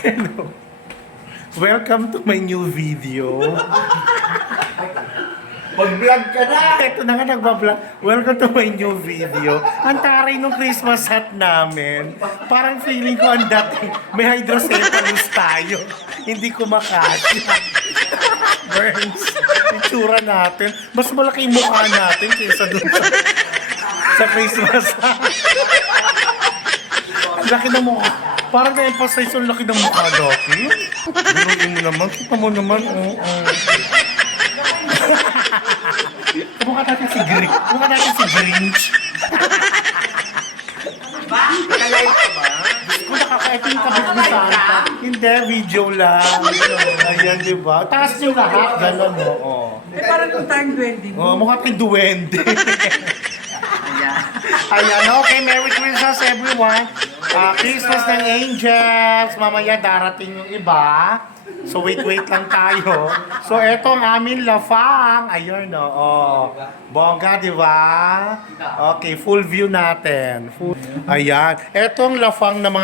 Hello. Welcome to my new video. Mag-vlog ka na! Ito na nga nagbablog. Welcome to my new video. Ang taray nung Christmas hat namin. Parang feeling ko ang dating may hydrocephalus tayo. Hindi ko makasya. Burns. Itsura natin. Mas malaki yung mukha natin kaysa dun sa Christmas hat. Ang laki ng mukha. Parang na-emphasize yung laki ng mukha, Doki. Biruin mo naman. Kita mo naman. Mukha natin si Grinch. Mukha natin si Grinch. Ba? Naka-live ka ba? Kung nakakaito yung kabit mo Santa. Hindi, video lang. Ayan, di ba? Taas yung lahat. Ganon, oo. Eh, parang kung tayong 20 mo. Oh, mukha kay duwende. Ayan, okay. Merry Christmas, everyone. Christmas ng Angels. Mamaya darating yung iba. So, wait lang tayo. So, eto ang aming lafang. Ayun, oh. Bongga, di ba? Okay, full view natin. Ayan. Eto ang lafang ng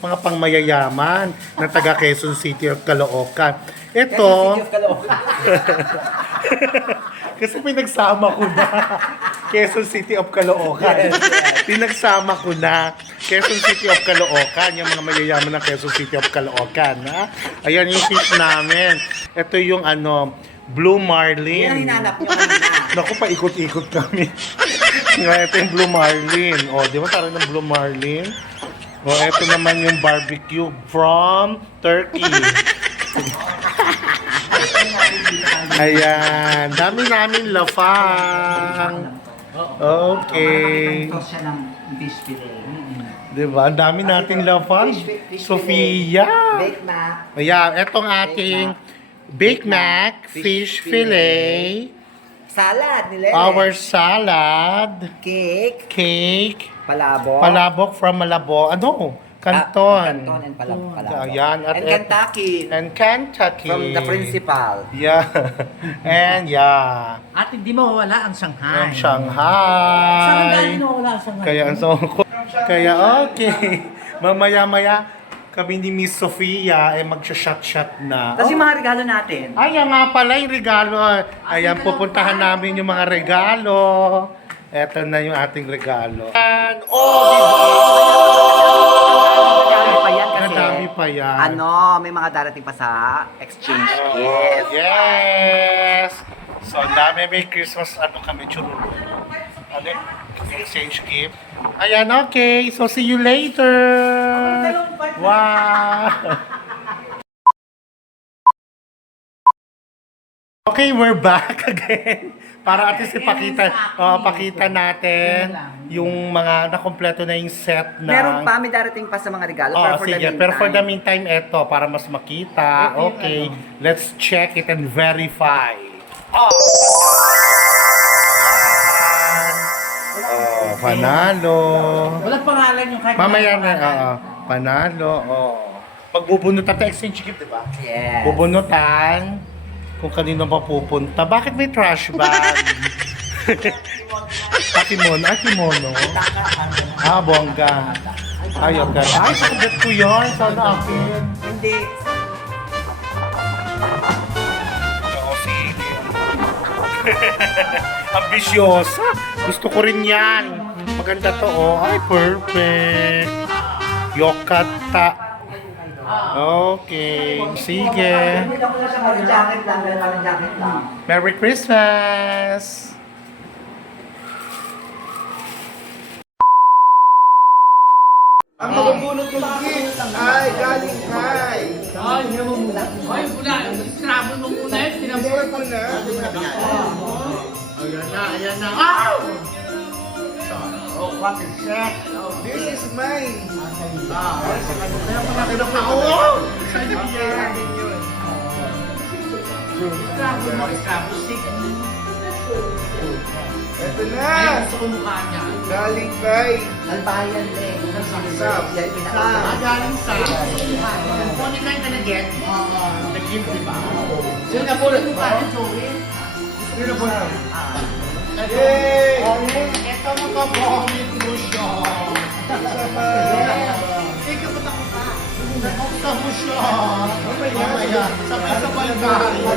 mga pangmayayaman ng taga Quezon City of Caloocan. Ito, kasi pinagsama ko na Quezon City of Caloocan. Pinagsama ko na Quezon City of Caloocan, yung mga mayayaman ng Quezon City of Caloocan. Ha? Ayan yung fish namin. Ito yung Blue Marlin. Yan hinanap nyo kanina. Naku, paikot-ikot kami. Ito yung Blue Marlin. O, di ba tayo ng Blue Marlin? O, ito naman yung barbecue from Turkey. Ayan, dami namin lafang. Okay. Ito siya ng fish fillet. Diba? Ang dami nating lafang. Fish Sofia. Bake mac. Ayan, etong ating Bake Mac, fish fillet, Salad nila. our salad, Cake. cake, Palabok. palabok from Malabo. Ano? Canton. Canton and palabok. Ayan. At And Kentucky. And Kentucky. From the principal. Yeah. And yeah. At hindi mawawala ang Shanghai. From Shanghai. Saan galing mawawala ang Shanghai? Kaya ang kaya okay. Mamaya-maya kami ni Miss Sofia magsha-shot na. Tapos yung mga regalo natin. Ayan nga pala yung regalo. Ayan, pupuntahan namin yung mga regalo. Eto na yung ating regalo. And, Madami pa yan kasi. Madami pa yan. May mga darating pa sa exchange gift. Yes! So, ang dami may Christmas, kami, churro. Exchange gift. Ayan, okay. So, see you later. Wow! Okay, we're back again. Para at least pakita natin yung mga nakompleto na yung set na. Meron pa, may darating pa sa mga regalo. Pero for the meantime, eto, para mas makita. Okay, let's check it and verify. Panalo. Walang pangalan yung kahit Mamaya na, pangalan. panalo. Pagbubunutan tayo, exchange gift, di ba? Yes. Bubunutan kung kanino pa pupunta. Bakit may trash bag? Kimono. Bongga. Ay, okay. Ay, sagot ko yun. Sana akin. Hindi. Ambisyosa. Gusto ko rin yan. Maganda to, oh. Ay, perfect. Yokata. Okay. Sige. Hindi ako na siya mag-jacket lang. Merry Christmas! Ang mabubunot ng gift ay galing kay. Ay, hindi mo muna. Ay, muna. Travel mo muna yun. Tinapur ko na. Ayan na. Oh! Oh, what is that? This is mine. Oh! Travel mo, travel sick. Ito na. Ay, gusto ko mukha niya. Galing kay. Albayan eh. Sab. Yan pinaka. Galing sa... Kunin lang ka na get. Nag-gift, di ba? Sino na po? Mukha niya, Joey. Sino po na? Yay! Ito na po, vomit mo siya. Isa pa. Ikaw, ba't ako pa? Nakokta mo siya. Mamaya. Sabay-sabay tayo.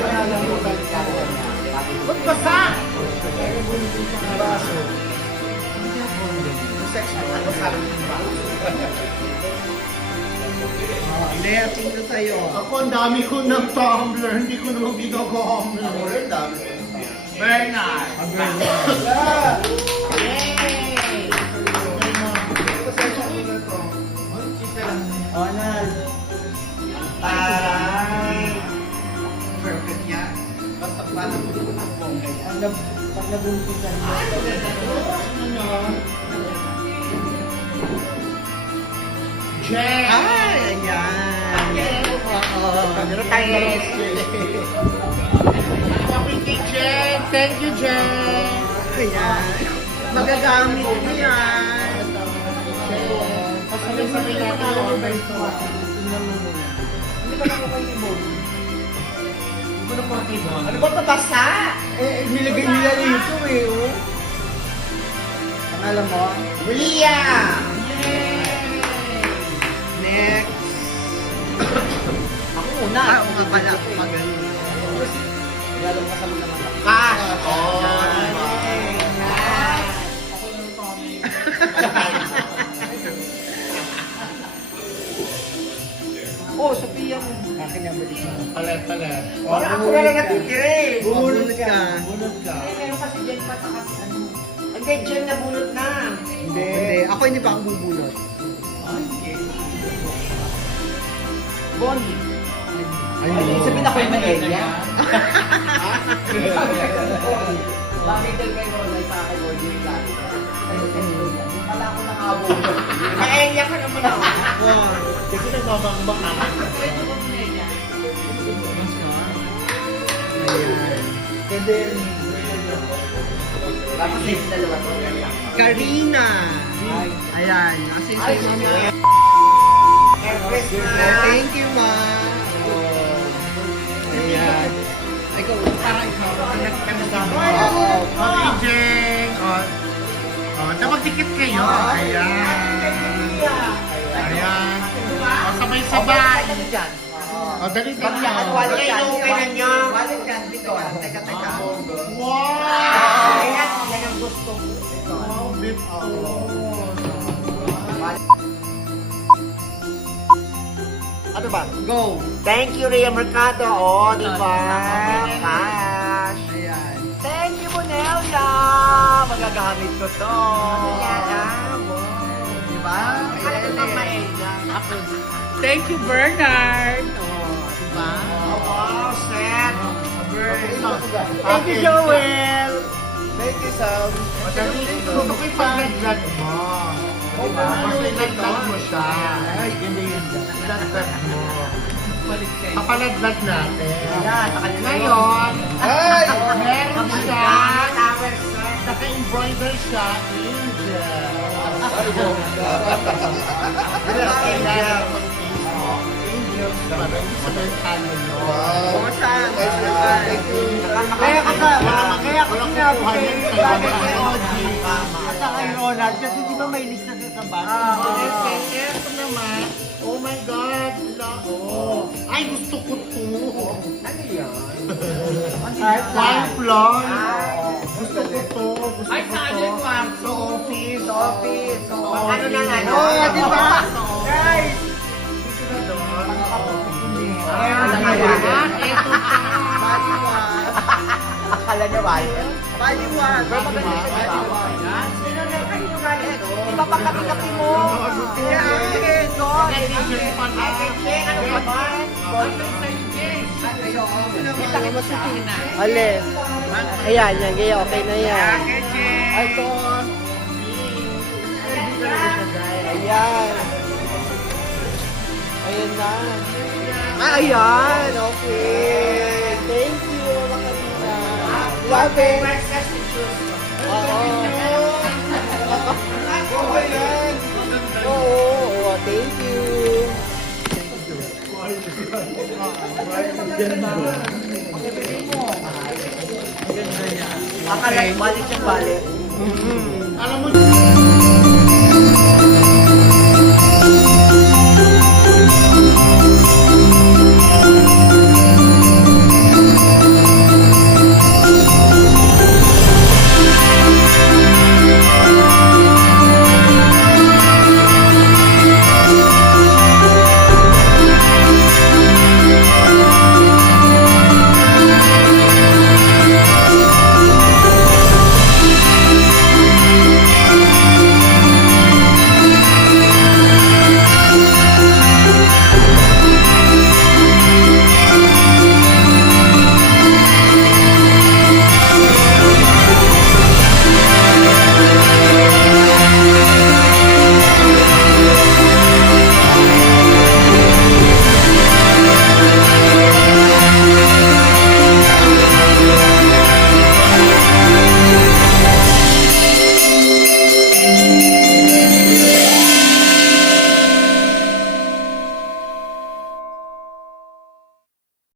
Ba't basa? Lea, tingnan sa'yo. Ako, ang dami ko ng tumbler. Hindi ko naman ginagomler. Bernard. Onal. Perfect yan. Basta pala mo ito ang bongga. Pag nabuntisan mo. Jen! Ay, ayan. Pero tayo Happy kay Jen! Thank you, Jen! Ayan. Magagamit mo yan. Pasabay-sabay natin yung order ito. Tingnan mo muna. Hindi ba naman kayo ibon? Hindi ko na po tibon. Ano ba ito basta? Nilagay nila rito eh, oh. Pangalan mo? Ria! Next. Ako muna. Ah, oo nga pala. Magaling. Lalong ka sa mga naman. Cash! Oh, Sophia mo. Akin yung balik mo. Palet. Wala ako na lang natitira eh. Bunot ka. Bunod ka. Meron kasi dyan pa sa kasi ano. Hindi, Jen na bunot na. Hindi. Ako hindi pa ako bubunot. Bonnie. Ay, sabihin ako yung Maelia. Bakit din kayo na sa akin o yung lalo? Wala ako nakabunot. Kaenya ka naman ako. Kasi nagbabang naman. Ayan. Pwede. Tapos yung dalawa to. Karina. Ayan. Nasa yung sa'yo mama. Thank you, ma. Ayan. Ikaw, parang ikaw. Oo. Happy Jen! Dapat dikit kayo. Ayan. Ayan. Sabay-sabay. Dali. Wallet yan. Kailan nyo? Wallet yan. Dito. Teka. Wow! Ayan. Yan ang gusto ko. Wow, bito. Ano ba? Go. Thank you, Rhea Mercado. Oh, di ba? Cash. Ayan. Thank you, Monelia. Magagamit ko to. Di ba? Akala ko na Maela. Ako. Thank you, Bernard. Oh, diba? Wow, set. Thank you, Joel. Thank you, Sam. Madali. Gusto ko ipag-laglag mo. Diba? Mas ilaglag mo siya. Ay, hindi yun. Ilaglag mo. Papaladlag natin. Ngayon, meron siya, naka-embroider siya, angel. Angel. Sabihin tayo nyo. Thank you. Kaya ko sa, kaya ko Walang sinabi kukuha kayo yun yung kayo. bagay kay Oji. At saka yung Ronald, kasi di ba may lista sa bata? Ito naman, oh my God, ay gusto ko to. Ano yan? Wine floor. Gusto ko to. Gusto Ay, ko saan to. yung kwarto? Sa office. Office. Ano na nga? Oh, di ba? Guys! Ito pa. Akala niya ba? Baliwan. Iba pa kami mo. Ano ka ba? Ale. Ayan, yan. Kaya okay na yan. Ay, ko. Ayan. Ayan na. Ayan. Okay. Thank you, Makarina. Love it. Oo. Oo. Thank you. Akala balik yung balik. Alam mo,